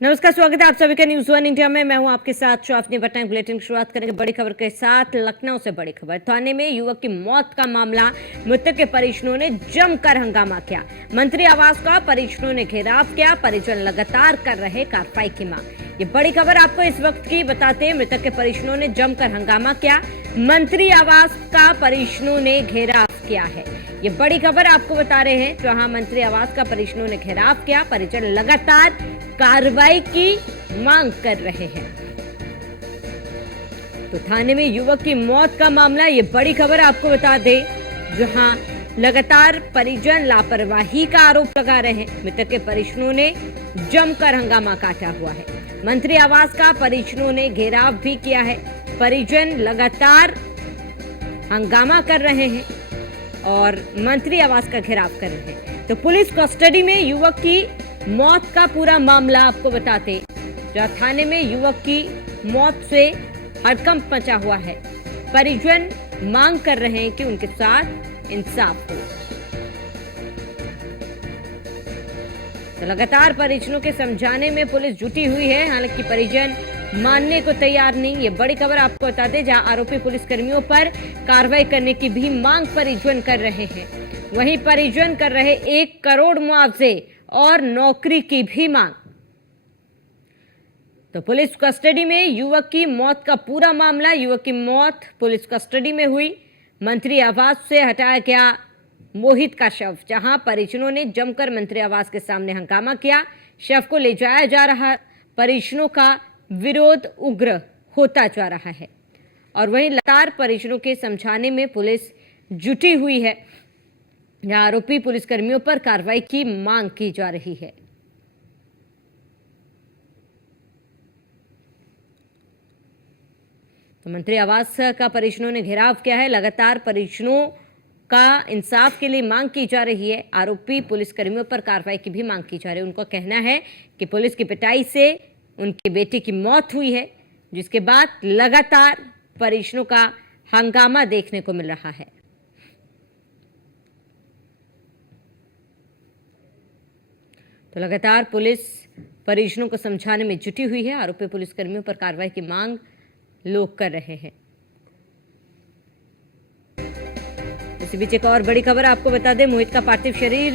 नमस्कार, स्वागत है आप सभी का न्यूज वन इंडिया में। मैं हूं आपके साथ श्रावनी पटनायक। बुलेटिन की शुरुआत करेंगे बड़ी खबर के साथ। लखनऊ से बड़ी खबर। थाने में युवक की मौत का मामला, मृतक के परिजनों ने जमकर हंगामा किया। मंत्री आवास का परिजनों ने घेराव किया। परिजन लगातार कर रहे कार्रवाई की मांग। ये बड़ी खबर आपको इस वक्त की बताते हैं। मृतक के परिजनों ने जमकर हंगामा किया। मंत्री आवास का परिजनों ने घेराव किया है। ये बड़ी खबर आपको बता रहे हैं, जहां मंत्री आवास का परिजनों ने घेराव किया। परिजन लगातार कार्रवाई की मांग कर रहे हैं। तो थाने में युवक की मौत का मामला, ये बड़ी खबर आपको बता दें, जहां लगातार परिजन लापरवाही का आरोप लगा रहे हैं। मृतक के परिजनों ने जमकर हंगामा काटा हुआ है। मंत्री आवास का परिजनों ने घेराव भी किया है। परिजन लगातार हंगामा कर रहे हैं और मंत्री आवास का घेराव कर रहे हैं। तो पुलिस कस्टडी में युवक की मौत का पूरा मामला आपको बताते, जहां थाने में युवक की मौत से हड़कंप मचा हुआ है। परिजन मांग कर रहे हैं कि उनके साथ इंसाफ हो। तो लगातार परिजनों के समझाने में पुलिस जुटी हुई है, हालांकि परिजन मानने को तैयार नहीं। ये बड़ी खबर आपको बता दें, जहां आरोपी पुलिसकर्मियों पर कार्रवाई करने की भी मांग परिजन कर रहे हैं। वहीं परिजन कर रहे 1 करोड़ मुआवजे और नौकरी की भी मांग। तो पुलिस कस्टडी में युवक की मौत का पूरा मामला। युवक की मौत पुलिस कस्टडी में हुई। मंत्री आवास से हटाया गया मोहित का शव, जहां परिजनों ने जमकर मंत्री आवास के सामने हंगामा किया। शव को ले जाया जा रहा। परिजनों का विरोध उग्र होता जा रहा है और वहीं लगातार परिजनों के समझाने में पुलिस जुटी हुई है, जहां आरोपी पुलिसकर्मियों पर कार्रवाई की मांग की जा रही है। तो मंत्री आवास का परिजनों ने घेराव किया है। लगातार परिजनों का इंसाफ के लिए मांग की जा रही है। आरोपी पुलिसकर्मियों पर कार्रवाई की भी मांग की जा रही है। उनका कहना है कि पुलिस की पिटाई से उनके बेटे की मौत हुई है, जिसके बाद लगातार परिजनों का हंगामा देखने को मिल रहा है। तो लगातार पुलिस परिजनों को समझाने में जुटी हुई है। आरोपी पुलिसकर्मियों पर कार्रवाई की मांग लोग कर रहे हैं। इसी बीच एक और बड़ी खबर आपको बता दें, मोहित का पार्थिव शरीर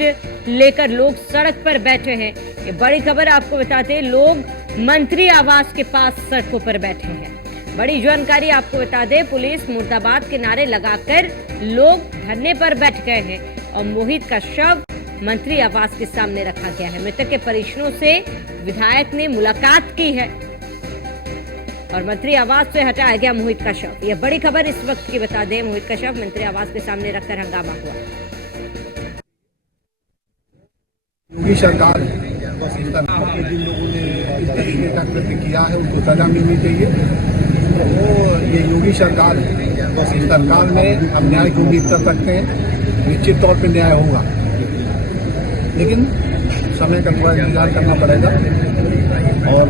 लेकर लोग सड़क पर बैठे हैं। ये बड़ी खबर आपको बताते, लोग मंत्री आवास के पास सड़कों पर बैठे हैं। बड़ी जानकारी आपको बता दें, पुलिस मुर्दाबाद के नारे लगाकर लोग धरने पर बैठ गए हैं और मोहित का शव मंत्री आवास के सामने रखा गया है। मृतक के परिजनों से विधायक ने मुलाकात की है और मंत्री आवास से हटाया गया मोहित का शव। यह बड़ी खबर इस वक्त की बता दें, मोहित का शव मंत्री आवास के सामने रखकर हंगामा हुआ। योगी सरकार बस जिन लोगों ने इस तरीके का कृत्य किया है उनको सजा मिलनी चाहिए। वो ये योगी सरकार बस इस सरकार में हम न्याय की उम्मीद कर सकते हैं। निश्चित तौर पर न्याय होगा, लेकिन समय का थोड़ा इंतजार करना पड़ेगा। और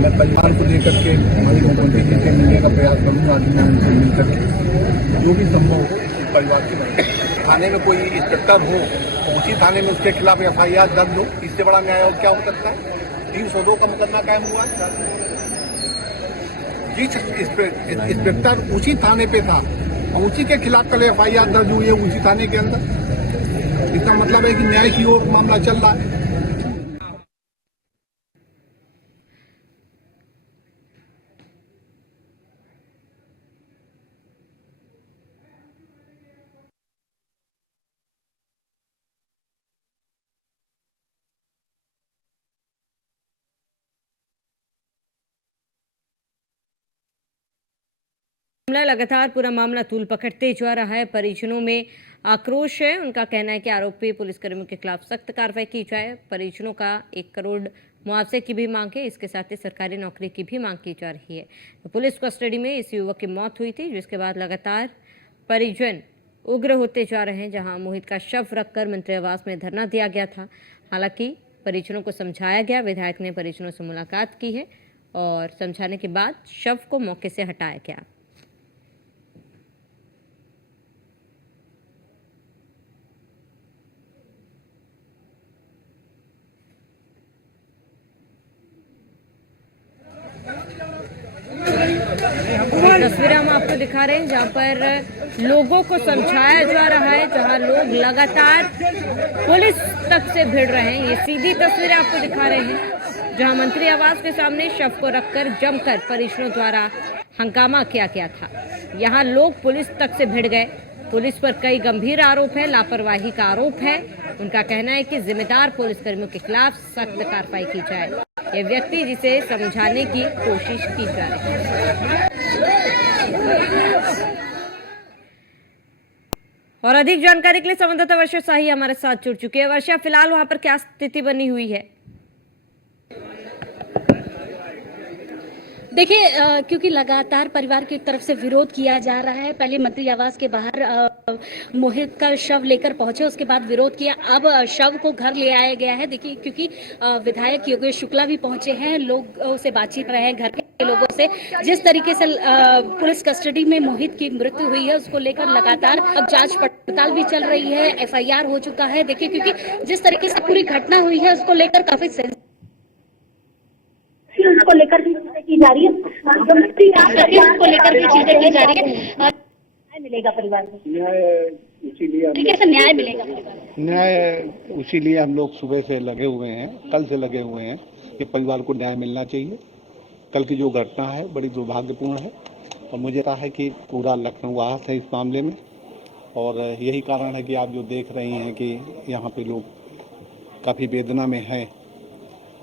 मैं परिवार को लेकर के हमारी मुख्यमंत्री जी से मिलने का प्रयास करूँगा। आज मैं उनसे मिल करके जो भी संभव हो इस परिवार की मदद। थाने में कोई इंस्पेक्टर हो तो उसी थाने में उसके खिलाफ FIR दर्ज हो। इससे बड़ा न्याय और क्या हो सकता है। 302 का मुकदमा कायम हुआ। जिस इंस्पेक्टर उसी थाने पे था और उसी के खिलाफ कल FIR दर्ज हुई है उसी थाने के अंदर। इसका मतलब है कि न्याय की ओर मामला चल रहा है। मामला लगातार पूरा मामला तूल पकड़ते जा रहा है। परिजनों में आक्रोश है। उनका कहना है कि आरोपी पुलिसकर्मियों के खिलाफ सख्त कार्रवाई की जाए। परिजनों का 1 करोड़ मुआवजे की भी मांग है। इसके साथ ही सरकारी नौकरी की भी मांग की जा रही है। तो पुलिस कस्टडी में इस युवक की मौत हुई थी, जिसके बाद लगातार परिजन उग्र होते जा रहे हैं। जहां मोहित का शव रखकर मंत्री आवास में धरना दिया गया था। हालांकि परिजनों को समझाया गया। विधायक ने परिजनों से मुलाकात की है और समझाने के बाद शव को मौके से हटाया गया। तस्वीरें हम आपको दिखा रहे हैं जहां पर लोगों को समझाया जा रहा है, जहां लोग लगातार पुलिस तक से भिड़ रहे हैं। ये सीधी तस्वीरें आपको दिखा रहे हैं जहां मंत्री आवास के सामने शव को रखकर जमकर परिजनों द्वारा हंगामा किया गया था। यहां लोग पुलिस तक से भिड़ गए। पुलिस पर कई गंभीर आरोप है, लापरवाही का आरोप है। उनका कहना है कि जिम्मेदार पुलिसकर्मियों के खिलाफ सख्त कार्रवाई की जाए। ये व्यक्ति जिसे समझाने की कोशिश की जा रही है। और अधिक जानकारी के लिए संवाददाता वर्षा शाही हमारे साथ जुड़ चुकी है। वर्षा, फिलहाल वहां पर क्या स्थिति बनी हुई है? देखिए, क्योंकि लगातार परिवार की तरफ से विरोध किया जा रहा है। पहले मंत्री आवास के बाहर मोहित का शव लेकर पहुंचे, उसके बाद विरोध किया। अब शव को घर ले आया गया है। देखिए, क्योंकि विधायक योगेश शुक्ला भी पहुंचे हैं, लोग से बातचीत रहे हैं घर के लोगों से। जिस तरीके से पुलिस कस्टडी में मोहित की मृत्यु हुई है, उसको लेकर लगातार अब जांच पड़ताल भी चल रही है। FIR हो चुका है। देखिए, क्योंकि जिस तरीके से पूरी घटना हुई है, उसको लेकर काफी उसको लेकर भी चीजें की जा रही है, उसको लेकर भी चीजें की जा रही है। न्याय मिलेगा परिवार को, तरीके से न्याय मिलेगा न्याय उसीलिए हम लोग सुबह से लगे हुए हैं, कल से लगे हुए हैं कि परिवार को न्याय मिलना चाहिए। कल की जो घटना है बड़ी दुर्भाग्यपूर्ण है और मुझे लगता है कि पूरा लखनऊ आहत है इस मामले में। और यही कारण है कि आप जो देख रही हैं कि यहाँ पे लोग काफ़ी वेदना में हैं।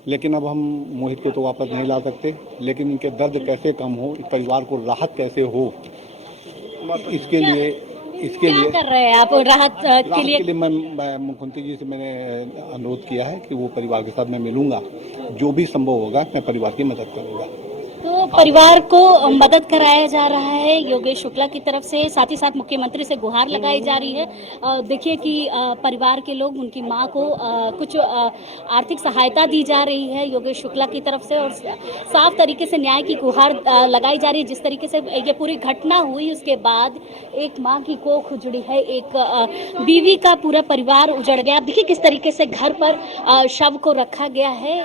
लेकिन अब हम मोहित को तो वापस नहीं ला सकते, लेकिन इनके दर्द कैसे कम हो, इस परिवार को राहत कैसे हो, इसके लिए कर रहे हैं आप राहत के लिए मैं मुख्यमंत्री जी से मैंने अनुरोध किया है कि वो परिवार के साथ मैं मिलूंगा, जो भी संभव होगा मैं परिवार की मदद करूंगा। तो परिवार को मदद कराया जा रहा है योगेश शुक्ला की तरफ से, साथ ही साथ मुख्यमंत्री से गुहार लगाई जा रही है। देखिए कि परिवार के लोग, उनकी मां को कुछ आर्थिक सहायता दी जा रही है योगेश शुक्ला की तरफ से, और साफ तरीके से न्याय की गुहार लगाई जा रही है। जिस तरीके से ये पूरी घटना हुई, उसके बाद एक माँ की कोख उजड़ी है, एक बीवी का पूरा परिवार उजड़ गया। देखिए किस तरीके से घर पर शव को रखा गया है।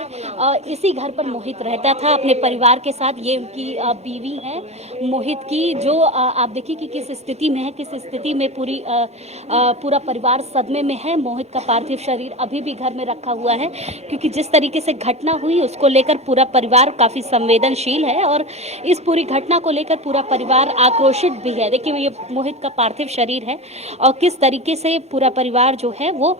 इसी घर पर मोहित रहता था अपने परिवार के साथ। ये उनकी बीवी है मोहित की, जो आप देखिए कि किस स्थिति में है, किस स्थिति में पूरा परिवार सदमे में है। मोहित का पार्थिव शरीर अभी भी घर में रखा हुआ है, क्योंकि जिस तरीके से घटना हुई उसको लेकर पूरा परिवार काफी संवेदनशील है और इस पूरी घटना को लेकर पूरा परिवार आक्रोशित भी है। देखिए, ये मोहित का पार्थिव शरीर है और किस तरीके से पूरा परिवार जो है वो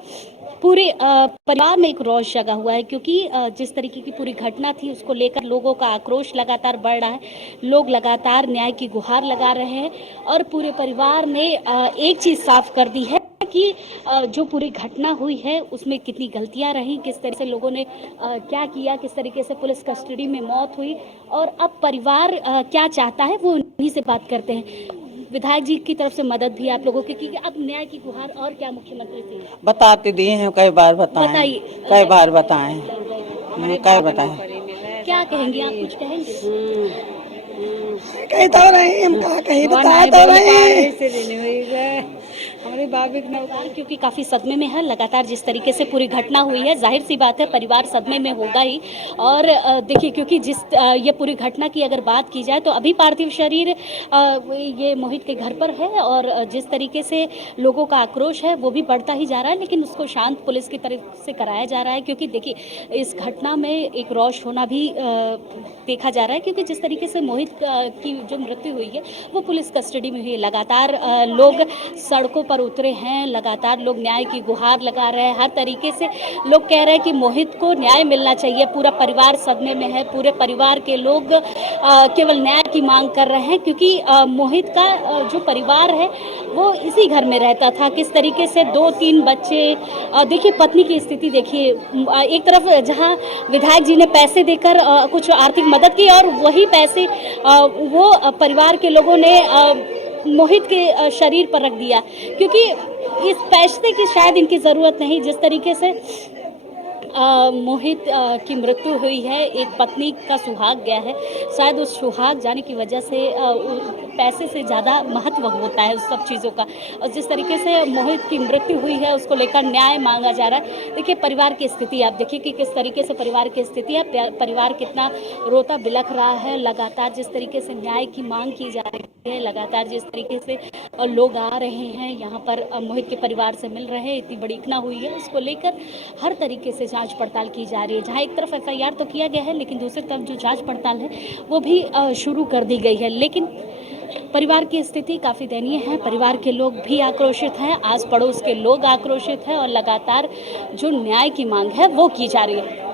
पूरे परिवार में एक रोष जगा हुआ है, क्योंकि जिस तरीके की पूरी घटना थी उसको लेकर लोगों का आक्रोश लगातार बढ़ रहा है। लोग लगातार न्याय की गुहार लगा रहे हैं और पूरे परिवार ने एक चीज साफ कर दी है कि जो पूरी घटना हुई है उसमें कितनी गलतियां रही, किस तरह से लोगों ने क्या किया, किस तरीके से पुलिस कस्टडी में मौत हुई और अब परिवार क्या चाहता है, वो उन्हीं से बात करते हैं। विधायक जी की तरफ से मदद भी आप लोगों की, क्योंकि अब न्याय की गुहार और क्या मुख्यमंत्री से बताते दिए हैं, कई बार बताएं, कई बार बताएं, कई बताएं। क्या कहेंगे आप, कुछ कहेंगे? कहीं तो रहे हम कहीं बता तो रहे हमारे बाबी क्योंकि काफी सदमे में है। लगातार जिस तरीके से पूरी घटना हुई है, जाहिर सी बात है परिवार सदमे में होगा ही। और देखिए, क्योंकि ये पूरी घटना की अगर बात की जाए तो अभी पार्थिव शरीर ये मोहित के घर पर है और जिस तरीके से लोगों का आक्रोश है वो भी बढ़ता ही जा रहा है, लेकिन उसको शांत पुलिस की तरफ से कराया जा रहा है। क्योंकि देखिए, इस घटना में एक रोष होना भी देखा जा रहा है, क्योंकि जिस तरीके से मोहित की जो मृत्यु हुई है वो पुलिस कस्टडी में हुई है। लगातार लोग सड़कों पर उतरे हैं, लगातार लोग न्याय की गुहार लगा रहे हैं। हर तरीके से लोग कह रहे हैं कि मोहित को न्याय मिलना चाहिए। पूरा परिवार सदमे में है, पूरे परिवार के लोग केवल न्याय की मांग कर रहे हैं, क्योंकि मोहित का जो परिवार है वो इसी घर में रहता था। किस तरीके से 2-3 बच्चे, देखिए पत्नी की स्थिति देखिए, एक तरफ जहां विधायक जी ने पैसे देकर कुछ आर्थिक मदद की और वही पैसे वो परिवार के लोगों ने मोहित के शरीर पर रख दिया, क्योंकि इस पैसे की शायद इनकी ज़रूरत नहीं। जिस तरीके से मोहित की मृत्यु हुई है, एक पत्नी का सुहाग गया है। शायद उस सुहाग जाने की वजह से पैसे से ज़्यादा महत्व होता है उस सब चीज़ों का। और जिस तरीके से मोहित की मृत्यु हुई है उसको लेकर न्याय मांगा जा रहा है। देखिए परिवार की स्थिति आप देखिए कि किस तरीके से परिवार की स्थिति है, परिवार कितना रोता बिलख रहा है। लगातार जिस तरीके से न्याय की मांग की जा रही है, लगातार जिस तरीके से लोग आ रहे हैं यहाँ पर मोहित के परिवार से मिल रहे हैं, इतनी बड़ी घटना हुई है उसको लेकर हर तरीके से जांच पड़ताल की जा रही है। जहाँ एक तरफ एफआईआर तो किया गया है, लेकिन दूसरी तरफ जो जांच पड़ताल है वो भी शुरू कर दी गई है। लेकिन परिवार की स्थिति काफ़ी दयनीय है, परिवार के लोग भी आक्रोशित हैं, आस पड़ोस के लोग आक्रोशित हैं और लगातार जो न्याय की मांग है वो की जा रही है।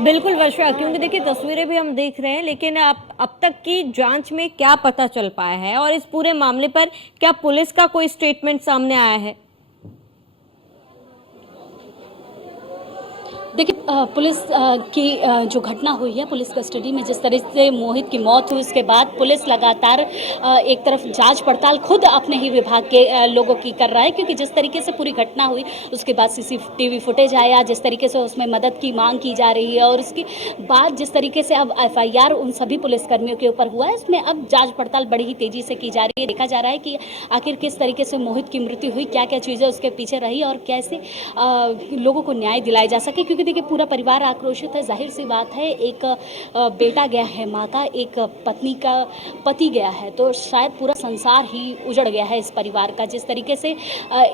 बिल्कुल वर्षा, क्योंकि देखिए तस्वीरें भी हम देख रहे हैं, लेकिन अब तक की जांच में क्या पता चल पाया है और इस पूरे मामले पर क्या पुलिस का कोई स्टेटमेंट सामने आया है? देखिए पुलिस की जो घटना हुई है, पुलिस कस्टडी में जिस तरह से मोहित की मौत हुई उसके बाद पुलिस लगातार एक तरफ जांच पड़ताल खुद अपने ही विभाग के लोगों की कर रहा है, क्योंकि जिस तरीके से पूरी घटना हुई उसके बाद सीसीटीवी फुटेज आया, जिस तरीके से उसमें मदद की मांग की जा रही है और उसके बाद जिस तरीके से अब एफआईआर उन सभी पुलिसकर्मियों के ऊपर हुआ है, उसमें अब जाँच पड़ताल बड़ी ही तेजी से की जा रही है। देखा जा रहा है कि आखिर किस तरीके से मोहित की मृत्यु हुई, क्या क्या चीज़ें उसके पीछे रही और कैसे लोगों को न्याय दिलाया जा सके, क्योंकि देखिए पूरा परिवार आक्रोशित है। जाहिर सी बात है, एक बेटा गया है माँ का, एक पत्नी का पति गया है, तो शायद पूरा संसार ही उजड़ गया है इस परिवार का। जिस तरीके से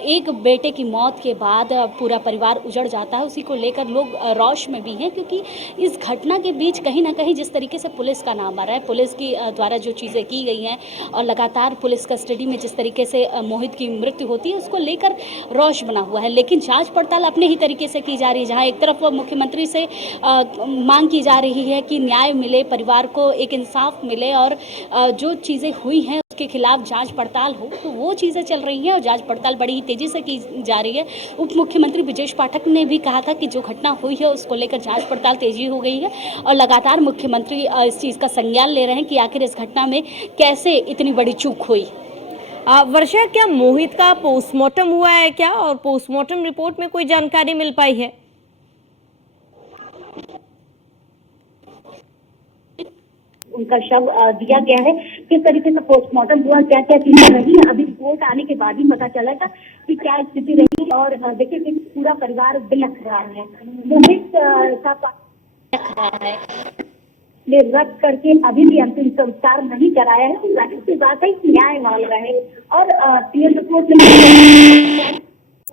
एक बेटे की मौत के बाद पूरा परिवार उजड़ जाता है, उसी को लेकर लोग रौश में भी हैं, क्योंकि इस घटना के बीच कहीं ना कहीं जिस तरीके से पुलिस का नाम आ रहा है, पुलिस की द्वारा जो चीज़ें की गई हैं और लगातार पुलिस कस्टडी में जिस तरीके से मोहित की मृत्यु होती है उसको लेकर रौश बना हुआ है। लेकिन जांच पड़ताल अपने ही तरीके से की जा रही है, जहां एक तरफ मुख्यमंत्री से मांग की जा रही है कि न्याय मिले, परिवार को एक इंसाफ मिले और जो चीज़ें हुई हैं उसके खिलाफ जांच पड़ताल हो, तो वो चीज़ें चल रही हैं और जांच पड़ताल बड़ी ही तेज़ी से की जा रही है। उप मुख्यमंत्री ब्रजेश पाठक ने भी कहा था कि जो घटना हुई है उसको लेकर जांच पड़ताल तेजी हो गई है और लगातार मुख्यमंत्री इस चीज़ का संज्ञान ले रहे हैं कि आखिर इस घटना में कैसे इतनी बड़ी चूक हुई। वर्षा, क्या मोहित का पोस्टमार्टम हुआ है क्या और पोस्टमार्टम रिपोर्ट में कोई जानकारी मिल पाई है? उनका शव दिया गया है, किस तरीके से पोस्टमार्टम हुआ, क्या क्या चीजें रही, अभी रिपोर्ट आने के बाद ही पता चला था कि क्या स्थिति रही। और देखिए कि पूरा परिवार बिलख रहा है, मोहित का रद्द करके अभी भी अंतिम संस्कार नहीं कराया है, तो जाहिर सी बात है न्याय मांग रहे हैं और पीएम रिपोर्ट में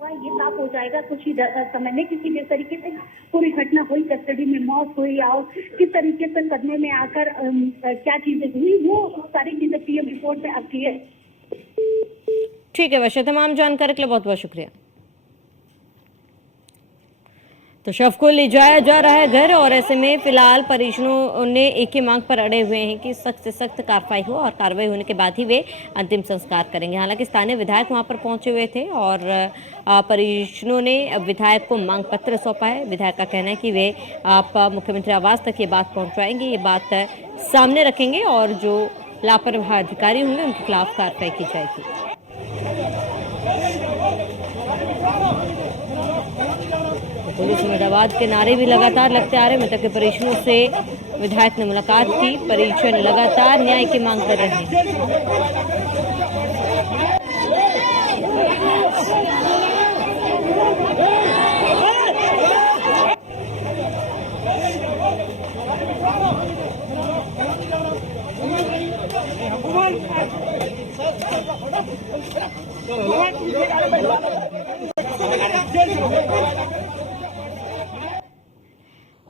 ये साफ हो जाएगा कुछ ही समय में, क्योंकि जिस तरीके से पूरी घटना हुई, कस्टडी में मौत हुई और किस तरीके से सदमे में आकर क्या चीजें हुई, वो सारी चीजें पीएम रिपोर्ट में अब क्लियर। ठीक है वर्षा, तमाम जानकारी के लिए बहुत बहुत शुक्रिया। तो शव को ले जाया जा रहा है घर और ऐसे में फिलहाल परिजनों ने एक ही मांग पर अड़े हुए हैं कि सख्त से सख्त कार्रवाई हो और कार्रवाई होने के बाद ही वे अंतिम संस्कार करेंगे। हालांकि स्थानीय विधायक वहां पर पहुंचे हुए थे और परिजनों ने विधायक को मांग पत्र सौंपा है। विधायक का कहना है कि वे आप मुख्यमंत्री आवास तक ये बात पहुंचाएंगे, ये बात सामने रखेंगे और जो लापरवाह अधिकारी होंगे उनके खिलाफ कार्रवाई की जाएगी। पुलिस मुर्दाबाद के नारे भी लगातार लगते आ रहे। मृतक के परिजनों से विधायक ने मुलाकात की, परिजन लगातार न्याय की मांग कर रहे हैं।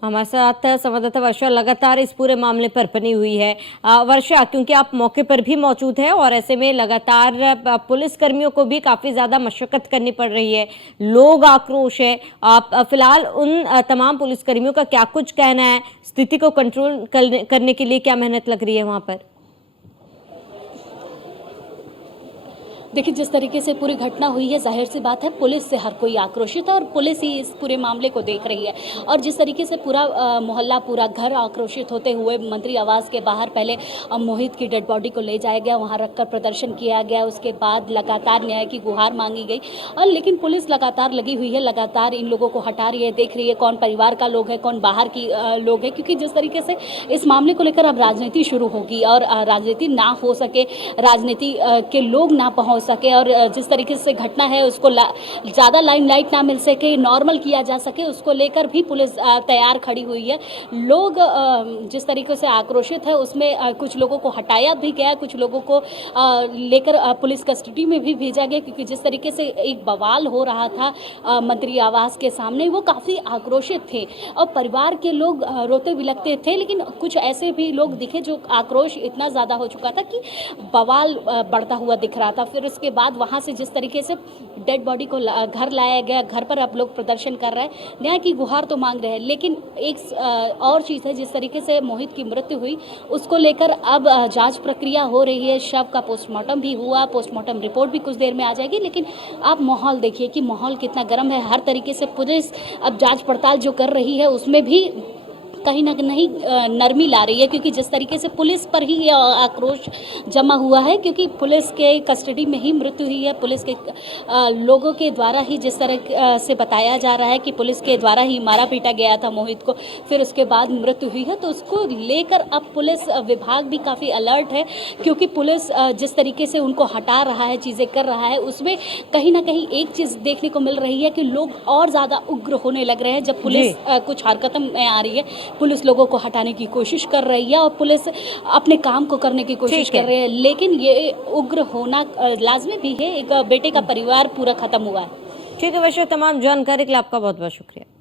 हमारे साथ संवाददाता वर्षा लगातार इस पूरे मामले पर बनी हुई है। वर्षा, क्योंकि आप मौके पर भी मौजूद है और ऐसे में लगातार पुलिस कर्मियों को भी काफी ज्यादा मशक्कत करनी पड़ रही है, लोग आक्रोश है, आप फिलहाल उन तमाम पुलिस कर्मियों का क्या कुछ कहना है, स्थिति को कंट्रोल करने के लिए क्या मेहनत लग रही है वहां पर? देखिए, जिस तरीके से पूरी घटना हुई है, जाहिर सी बात है पुलिस से हर कोई आक्रोशित है और पुलिस ही इस पूरे मामले को देख रही है। और जिस तरीके से पूरा मोहल्ला, पूरा घर आक्रोशित होते हुए मंत्री आवास के बाहर पहले मोहित की डेड बॉडी को ले जाया गया, वहां रखकर प्रदर्शन किया गया, उसके बाद लगातार न्याय की गुहार मांगी गई। और लेकिन पुलिस लगातार लगी हुई है, लगातार इन लोगों को हटा रही है, देख रही है कौन परिवार का लोग है, कौन बाहर की लोग है, क्योंकि जिस तरीके से इस मामले को लेकर अब राजनीति शुरू होगी और राजनीति ना हो सके, राजनीति के लोग ना पहुंच सके और जिस तरीके से घटना है उसको ज़्यादा लाइमलाइट ना मिल सके, नॉर्मल किया जा सके, उसको लेकर भी पुलिस तैयार खड़ी हुई है। लोग जिस तरीके से आक्रोशित है उसमें कुछ लोगों को हटाया भी गया, कुछ लोगों को लेकर पुलिस कस्टडी में भी भेजा गया, क्योंकि जिस तरीके से एक बवाल हो रहा था मंत्री आवास के सामने, वो काफ़ी आक्रोशित थे और परिवार के लोग रोते बिलखते थे। लेकिन कुछ ऐसे भी लोग दिखे जो आक्रोश इतना ज़्यादा हो चुका था कि बवाल बढ़ता हुआ दिख रहा था। फिर उसके बाद वहाँ से जिस तरीके से डेड बॉडी को घर लाया गया, घर पर अब लोग प्रदर्शन कर रहे हैं, न्याय की गुहार तो मांग रहे हैं। लेकिन एक और चीज़ है, जिस तरीके से मोहित की मृत्यु हुई उसको लेकर अब जांच प्रक्रिया हो रही है, शव का पोस्टमार्टम भी हुआ, पोस्टमार्टम रिपोर्ट भी कुछ देर में आ जाएगी। लेकिन आप माहौल देखिए कि माहौल कितना गर्म है, हर तरीके से पुलिस अब जांच पड़ताल जो कर रही है उसमें भी कहीं ना कहीं नरमी ला रही है, क्योंकि जिस तरीके से पुलिस पर ही आक्रोश जमा हुआ है, क्योंकि पुलिस के कस्टडी में ही मृत्यु हुई है, पुलिस के लोगों के द्वारा ही जिस तरह से बताया जा रहा है कि पुलिस के द्वारा ही मारा पीटा गया था मोहित को, फिर उसके बाद मृत्यु हुई है, तो उसको लेकर अब पुलिस विभाग भी काफ़ी अलर्ट है, क्योंकि पुलिस जिस तरीके से उनको हटा रहा है, चीज़ें कर रहा है, उसमें कहीं ना कहीं एक चीज़ देखने को मिल रही है कि लोग और ज़्यादा उग्र होने लग रहे हैं जब पुलिस कुछ हरकतों में आ रही है। पुलिस लोगों को हटाने की कोशिश कर रही है और पुलिस अपने काम को करने की कोशिश कर रही है, लेकिन ये उग्र होना लाजमी भी है। एक बेटे का परिवार पूरा खत्म हुआ है। ठीक है वैसे तमाम जानकारी के लिए आपका बहुत बहुत शुक्रिया।